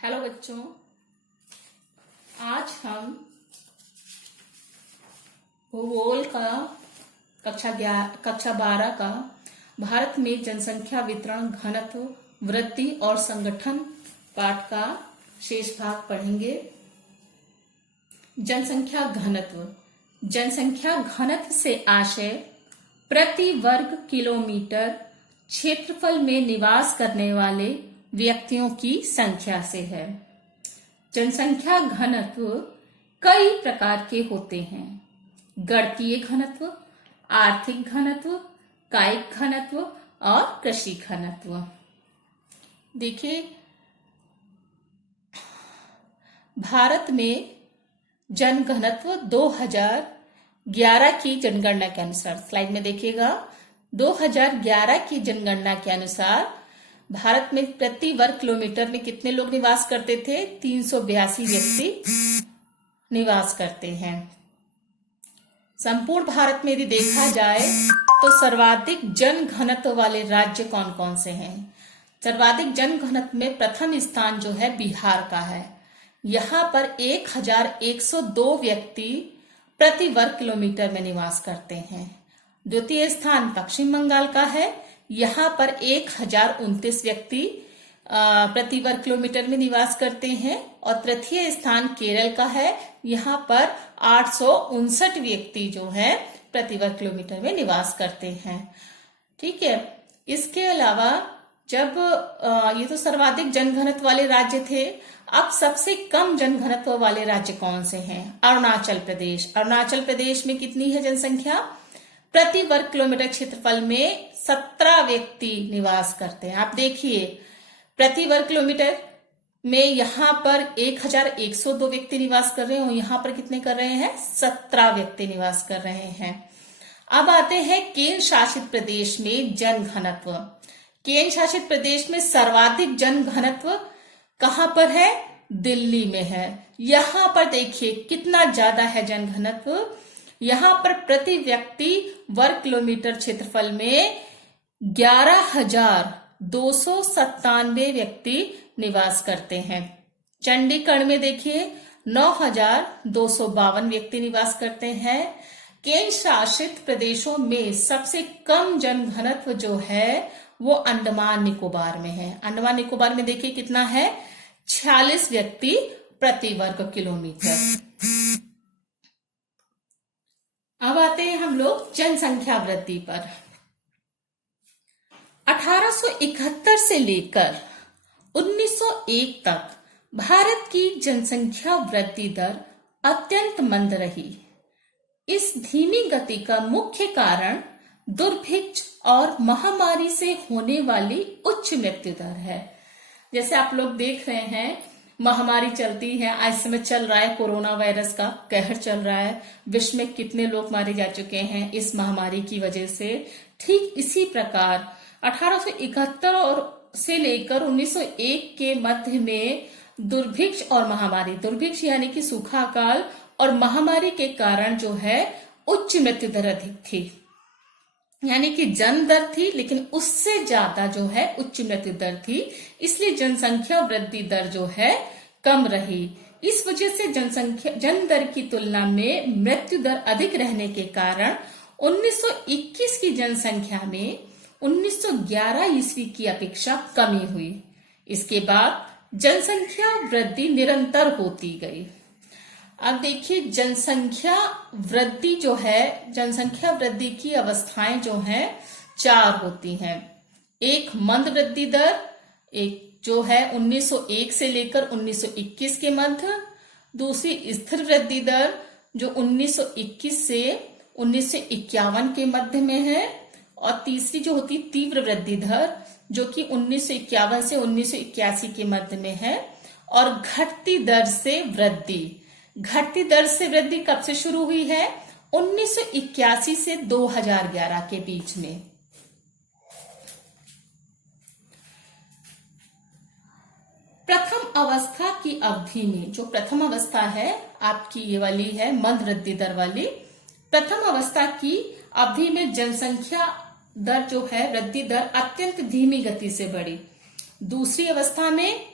Hello बच्चों, आज हम भूगोल का कक्षा 12 का भारत में जनसंख्या वितरण, घनत्व, वृद्धि और संगठन पाठ का शेष भाग पढ़ेंगे। जनसंख्या घनत्व से आशय प्रति वर्ग किलोमीटर क्षेत्रफल में निवास करने वाले व्यक्तियों की संख्या से है। जनसंख्या घनत्व कई प्रकार के होते हैं। गणितीय घनत्व, आर्थिक घनत्व, कायिक घनत्व और कृषि घनत्व। देखिए, भारत में जनघनत्व 2011 की जनगणना के अनुसार, स्लाइड में देखिएगा, 2011 की जनगणना के अनुसार भारत में प्रति वर्ग किलोमीटर में कितने लोग निवास करते थे? 382 व्यक्ति निवास करते हैं। संपूर्ण भारत में यदि देखा जाए तो सर्वाधिक जनघनत्व वाले राज्य कौन कौन से हैं? सर्वाधिक जनघनत्व में प्रथम स्थान जो है बिहार का है। यहाँ पर 1102 व्यक्ति प्रति वर्ग किलोमीटर में निवास करते हैं। द्वितीय स्थान पश्चिम बंगाल का है। यहाँ पर 1029 व्यक्ति प्रति वर्ग किलोमीटर में निवास करते हैं। और तृतीय स्थान केरल का है। यहाँ पर 859 व्यक्ति जो है प्रति वर्ग किलोमीटर में निवास करते हैं। ठीक है। इसके अलावा जब ये तो सर्वाधिक जनघनत्व वाले राज्य थे, अब सबसे कम जनघनत्व वाले राज्य कौन से हैं? अरुणाचल प्रदेश। अरुणाचल प्रदेश में कितनी है जनसंख्या? प्रति वर्ग किलोमीटर क्षेत्रफल में 17 व्यक्ति निवास करते हैं। आप देखिए, प्रति वर्ग किलोमीटर में यहाँ पर 1102 व्यक्ति निवास कर रहे हैं और यहाँ पर कितने कर रहे हैं? 17 व्यक्ति निवास कर रहे हैं। अब आते हैं केंद्र शासित प्रदेश में जनघनत्व। केंद्र शासित प्रदेश में सर्वाधिक जनघनत्व कहाँ पर है? दिल्ली में है। यहाँ पर देखिए कितना ज्यादा है जनघनत्व। यहाँ पर प्रति व्यक्ति वर्ग किलोमीटर क्षेत्रफल में 11,297 व्यक्ति निवास करते हैं। चंडीगढ़ में देखिए 9,252 व्यक्ति निवास करते हैं। केंद्र शासित प्रदेशों में सबसे कम जनघनत्व जो है वो अंडमान निकोबार में है। अंडमान निकोबार में देखिए कितना है? 46 व्यक्ति प्रति वर्ग किलोमीटर। अब आते हैं हम लोग जनसंख्या वृद्धि पर। 1871 से लेकर 1901 तक भारत की जनसंख्या वृद्धि दर अत्यंत मंद रही। इस धीमी गति का मुख्य कारण दुर्भिक्ष और महामारी से होने वाली उच्च मृत्यु दर है। जैसे आप लोग देख रहे हैं, महामारी चलती है, आज समय चल रहा है, कोरोना वायरस का कहर चल रहा है। विश्व में कितने लोग मारे जा चुके हैं इस महामारी की वजह से। ठीक इसी प्रकार 1871 और से लेकर 1901 के मध्य में दुर्भिक्ष और महामारी, दुर्भिक्ष यानी कि सूखा काल और महामारी के कारण जो है उच्च मृत्यु दर अधिक थी। यानी कि जन्म दर थी लेकिन उससे ज्यादा जो है उच्च मृत्यु दर थी। इसलिए जनसंख्या वृद्धि दर जो है कम रही। इस वजह से जन्म दर की तुलना में मृत्यु दर अधिक रहने के कारण 1921 की जनसंख्या में 1911 ईस्वी की अपेक्षा कमी हुई। इसके बाद जनसंख्या वृद्धि निरंतर होती गई। अब देखिए, जनसंख्या वृद्धि जो है, जनसंख्या वृद्धि की अवस्थाएं जो हैं 4 होती हैं। एक मंद वृद्धि दर, एक जो है 1901 से लेकर 1921 के मध्य। दूसरी स्थिर वृद्धि दर जो 1921 से 1951 के मध्य में है। और तीसरी जो होती तीव्र वृद्धि दर जो कि 1951 से 1981 के मध्य में है। और घटती दर से वृद्धि, घटती दर से वृद्धि कब से शुरू हुई है? 1981 से 2011 के बीच में। प्रथम अवस्था की अवधि में, जो प्रथम अवस्था है आपकी ये वाली है मंद वृद्धि दर वाली, प्रथम अवस्था की अवधि में जनसंख्या दर जो है वृद्धि दर अत्यंत धीमी गति से बढ़ी। दूसरी अवस्था में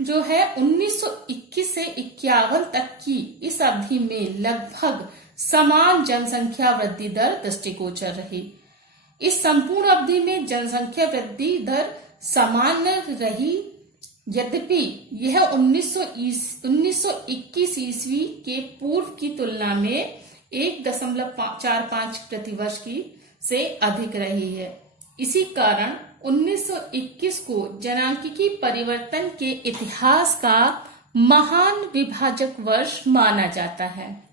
जो है 1921 से 51 तक की इस अवधि में लगभग समान जनसंख्या वृद्धि दर दृष्टिगोचर रही। इस संपूर्ण अवधि में जनसंख्या वृद्धि दर सामान्य रही, यद्यपि यह 1921 ईस्वी के पूर्व की तुलना में 1.45 प्रतिवर्ष की से अधिक रही है। इसी कारण 1921 को जनांकीय परिवर्तन के इतिहास का महान विभाजक वर्ष माना जाता है।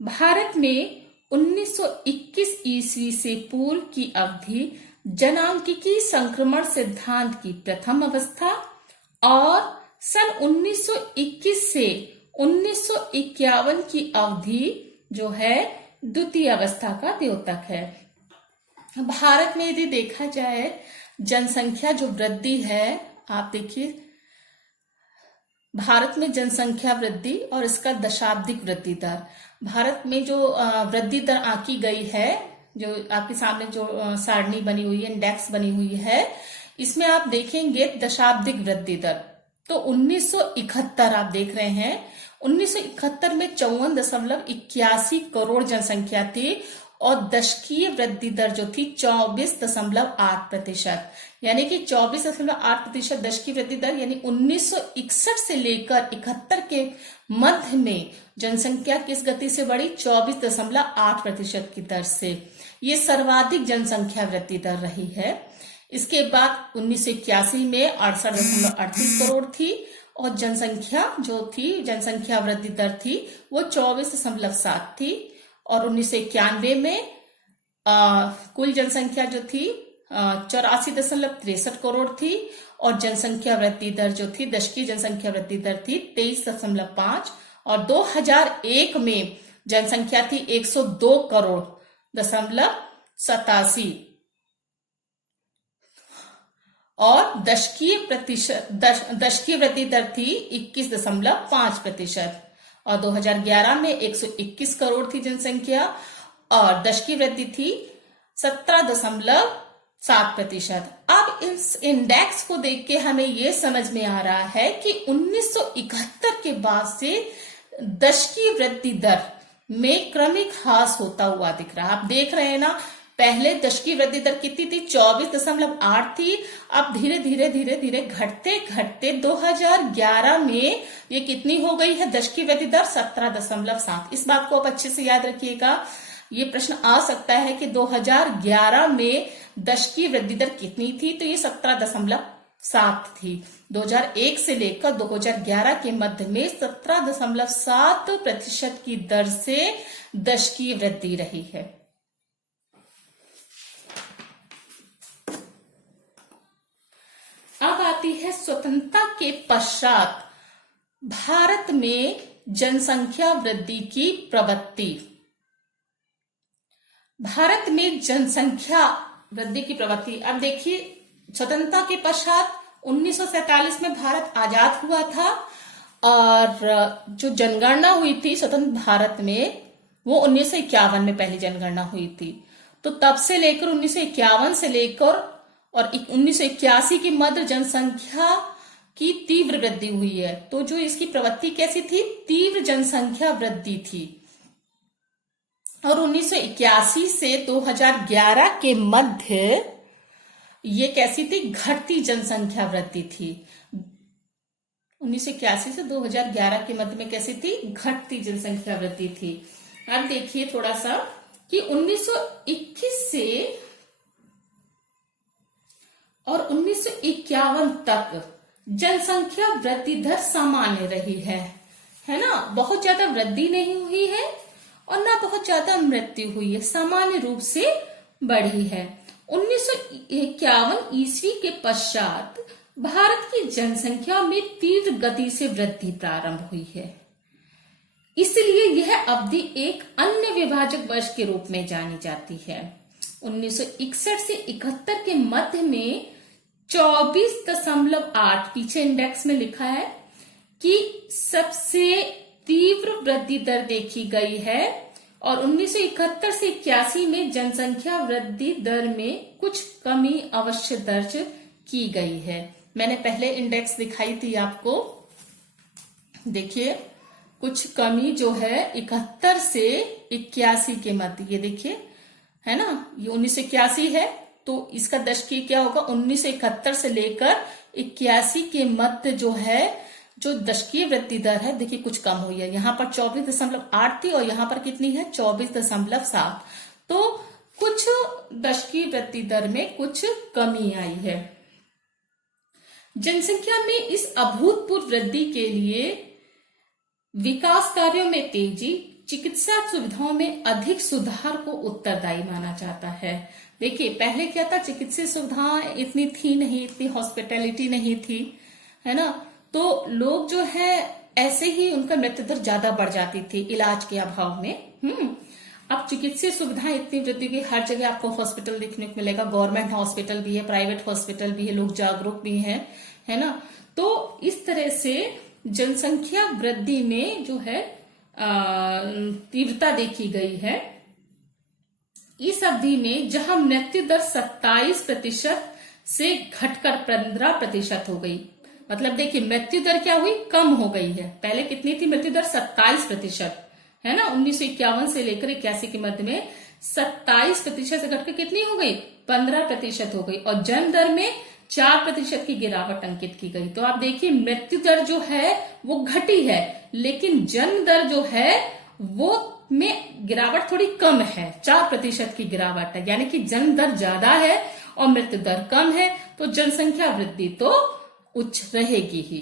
भारत में 1921 ईस्वी से पूर्व की अवधि जनांकीय संक्रमण सिद्धांत की प्रथम अवस्था और सन 1921 से 1951 की अवधि जो है द्वितीय अवस्था का द्योतक है। भारत में यदि देखा जाए जनसंख्या जो वृद्धि है, आप देखिए भारत में जनसंख्या वृद्धि और इसका दशाब्दिक वृद्धि दर, भारत में जो वृद्धि दर आंकी गई है, जो आपके सामने जो सारणी बनी हुई है, इंडेक्स बनी हुई है, इसमें आप देखेंगे दशाब्दिक वृद्धि दर। तो 1971 आप देख रहे हैं, 1971 में 54.81 करोड़ जनसंख्या थी और दशकीय वृद्धि दर जो थी 24.8%, यानी कि 24.8% दशकीय वृद्धि दर, यानी 1961 से लेकर 71 के मध्य में जनसंख्या किस गति से बढ़ी? 24.8% की दर से। ये सर्वाधिक जनसंख्या वृद्धि दर रही है। इसके बाद 1981 में 68.38 करोड़ थी और जनसंख्या जो थी, जनसंख्या वृद्धि दर थी वो 24.7 थी और 1991 में कुल जनसंख्या जो थी 84.63 करोड़ थी और जनसंख्या वृद्धि दर जो थी, दशकीय जनसंख्या वृद्धि दर थी 23.5 और 2001 में जनसंख्या थी 102 करोड़ दशमलव 87 और दशकीय वृद्धि दर थी 21.5% और 2011 में 121 करोड़ थी जनसंख्या और दशकीय वृद्धि थी 17.7%। अब इस इंडेक्स को देख के हमें यह समझ में आ रहा है कि 1971 के बाद से दशकीय वृद्धि दर में क्रमिक ह्रास होता हुआ दिख रहा है। आप देख रहे हैं ना, पहले दशकीय वृद्धि दर कितनी थी? 24.8 थी। अब धीरे धीरे घटते घटते 2011 में ये कितनी हो गई है दशकीय वृद्धि दर? 17.7। इस बात को आप अच्छे से याद रखिएगा। ये प्रश्न आ सकता है कि 2011 में दशकीय वृद्धि दर कितनी थी? तो ये 17.7 थी। 2001 से लेकर 2011 के मध्य में 17.7% की दर से दशकीय वृद्धि रही है। अब आती है स्वतंत्रता के पश्चात भारत में जनसंख्या वृद्धि की प्रवृत्ति। भारत में जनसंख्या वृद्धि की प्रवृत्ति, अब देखिए स्वतंत्रता के पश्चात 1947 में भारत आजाद हुआ था और जो जनगणना हुई थी स्वतंत्र भारत में वो 1951 में पहली जनगणना हुई थी। तो तब से लेकर 1951 से लेकर और 1981 की मध्य जनसंख्या की तीव्र वृद्धि हुई है। तो जो इसकी प्रवृत्ति कैसी थी? तीव्र जनसंख्या वृद्धि थी। और 1981 से 2011 के मध्य ये कैसी थी? घटती जनसंख्या वृद्धि थी। 1981 से 2011 के मध्य में कैसी थी? घटती जनसंख्या वृद्धि थी। अब देखिए थोड़ा सा कि 1921 से और 1951 तक जनसंख्या वृद्धि दर सामान्य रही है ना? बहुत ज्यादा वृद्धि नहीं हुई है और ना बहुत ज्यादा मृत्यु हुई है, सामान्य रूप से बढ़ी है। 1951 ईस्वी के पश्चात भारत की जनसंख्या में तीव्र गति से वृद्धि प्रारंभ हुई है, इसलिए यह अवधि एक अन्य विभाजक वर्ष के रूप में जानी जाती है। 1961 से 71 के मध्य में 24.8 पीछे इंडेक्स में लिखा है कि सबसे तीव्र वृद्धि दर देखी गई है और 1971 से 81 में जनसंख्या वृद्धि दर में कुछ कमी अवश्य दर्ज की गई है। मैंने पहले इंडेक्स दिखाई थी आपको, देखिए कुछ कमी जो है 71 से 81 के मध्य, ये देखिए है ना, ये 1981 है, तो इसका दशकीय क्या होगा, 1971 से लेकर 81 के मध्य जो है, जो दशकीय वृद्धि दर है, देखिए कुछ कम हुई है। यहाँ पर 24.8 थी और यहाँ पर कितनी है, 24.7। तो कुछ दशकीय वृद्धि दर में कुछ कमी आई है। जनसंख्या में इस अभूतपूर्व वृद्धि के लिए विकास कार्यों में तेजी, चिकित्सा सुविधाओं में अधिक सुधार को उत्तरदायी माना जाता है। देखिए पहले क्या था, चिकित्सीय सुविधाएं इतनी थी नहीं, इतनी हॉस्पिटैलिटी नहीं थी, है ना, तो लोग जो है ऐसे ही उनका मृत्यु दर ज्यादा बढ़ जाती थी इलाज के अभाव में। अब चिकित्सीय सुविधाएं इतनी वृद्धि की, हर जगह आपको हॉस्पिटल देखने को मिलेगा, गवर्नमेंट हॉस्पिटल भी है, प्राइवेट हॉस्पिटल भी है, लोग जागरूक भी हैं, है ना। तो इस तरह से जनसंख्या वृद्धि में जो है तीव्रता देखी गई है। इस अवधि में जहां मृत्यु दर 27% से घटकर 15% हो गई, मतलब देखिए मृत्यु दर क्या हुई, कम हो गई है। पहले कितनी थी मृत्यु दर, 27%, है ना, 1951 से लेकर 81 के मध्य में 27% से घटकर कितनी हो गई, 15% हो गई, और जन्म दर में 4% की गिरावट अंकित की गई। तो आप देखिए मृत्यु दर जो है वो घटी है, लेकिन जन्म दर जो है वो में गिरावट थोड़ी कम है, 4% की गिरावट है, यानी कि जन्म दर ज्यादा है और मृत्यु दर कम है, तो जनसंख्या वृद्धि तो उच्च रहेगी ही।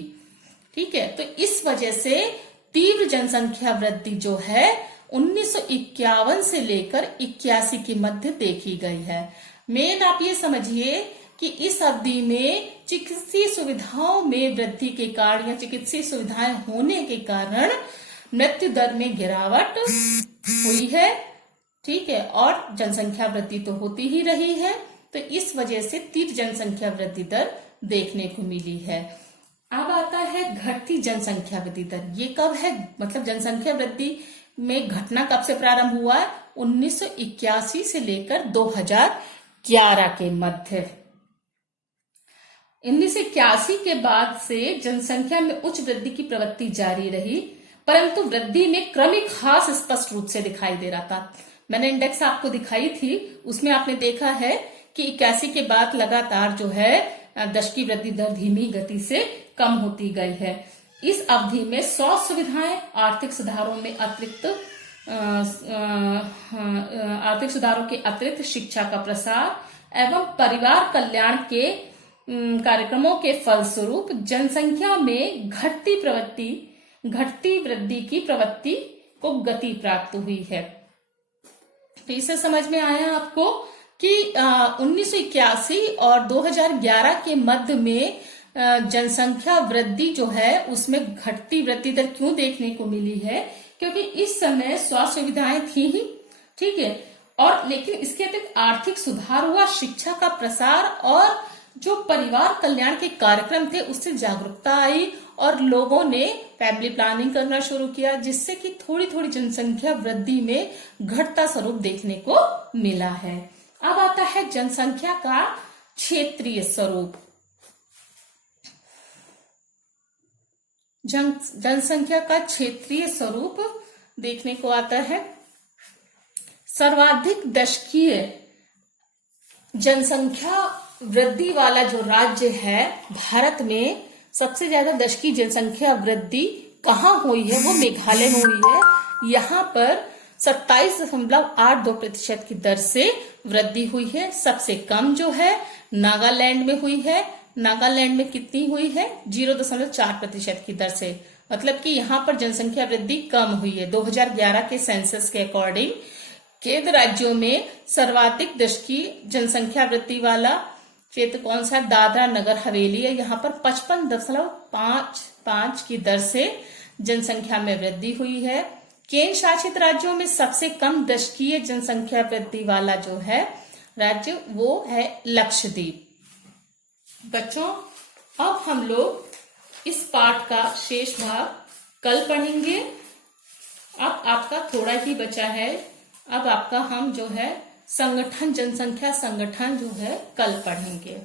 ठीक है, तो इस वजह से तीव्र जनसंख्या वृद्धि जो है 1951 से लेकर 81 के मध्य देखी गई है। मेन आप ये समझिए कि इस अवधि में चिकित्सीय सुविधाओं में वृद्धि के कारण या चिकित्सीय सुविधाएं होने के कारण मृत्यु दर में गिरावट हुई है। ठीक है, और जनसंख्या वृद्धि तो होती ही रही है, तो इस वजह से तीव्र जनसंख्या वृद्धि दर देखने को मिली है। अब आता है घटती जनसंख्या वृद्धि दर। ये कब है, मतलब जनसंख्या वृद्धि में घटना कब से प्रारंभ हुआ है, 1981 से लेकर 2011 के मध्य। 1981 के बाद से जनसंख्या में उच्च वृद्धि की प्रवृत्ति जारी रही, परंतु वृद्धि में क्रमिक ह्रास स्पष्ट रूप से दिखाई दे रहा था। मैंने इंडेक्स आपको दिखाई थी, उसमें आपने देखा है कि 81 के बाद लगातार जो है दशकीय वृद्धि दर धीमी गति से कम होती गई है। इस अवधि में स्वास्थ्य सुविधाएं, आर्थिक सुधारों के अतिरिक्त शिक्षा का प्रसार एवं परिवार कल्याण के कार्यक्रमों के फलस्वरूप जनसंख्या में घटती वृद्धि की प्रवृत्ति को गति प्राप्त हुई है। तो इसे समझ में आया आपको कि 1981 और 2011 के मध्य में जनसंख्या वृद्धि जो है उसमें घटती वृद्धि दर क्यों देखने को मिली है, क्योंकि इस समय स्वास्थ्य सुविधाएं थी ही, ठीक है, और लेकिन इसके अतिरिक्त आर्थिक सुधार हुआ, शिक्षा का प्रसार और जो परिवार कल्याण के कार्यक्रम थे उससे जागरूकता आई और लोगों ने फैमिली प्लानिंग करना शुरू किया, जिससे कि थोड़ी थोड़ी जनसंख्या वृद्धि में घटता स्वरूप देखने को मिला है। अब आता है जनसंख्या का क्षेत्रीय स्वरूप। जनसंख्या का क्षेत्रीय स्वरूप देखने को आता है। सर्वाधिक दशकीय जनसंख्या वृद्धि वाला जो राज्य है भारत में, सबसे ज्यादा दशकीय जनसंख्या वृद्धि कहाँ हुई है, वो मेघालय में हुई है। यहाँ पर 27.82% की दर से वृद्धि हुई है। सबसे कम जो है नागालैंड में हुई है। नागालैंड में कितनी हुई है, 0.4% की दर से, मतलब कि यहाँ पर जनसंख्या वृद्धि कम हुई है। 2011 के सेंसस के अकॉर्डिंग केंद्र राज्यों में सर्वाधिक दशकीय जनसंख्या वृद्धि वाला क्षेत्र कौन सा, दादरा नगर हवेली है। यहाँ पर 55.55 की दर से जनसंख्या में वृद्धि हुई है। केंद्र शासित राज्यों में सबसे कम दशकीय जनसंख्या वृद्धि वाला जो है राज्य वो है लक्षद्वीप। बच्चों, अब हम लोग इस पाठ का शेष भाग कल पढ़ेंगे। अब आपका थोड़ा ही बचा है। अब आपका हम जो है संगठन, जनसंख्या संगठन जो है कल पढ़ेंगे।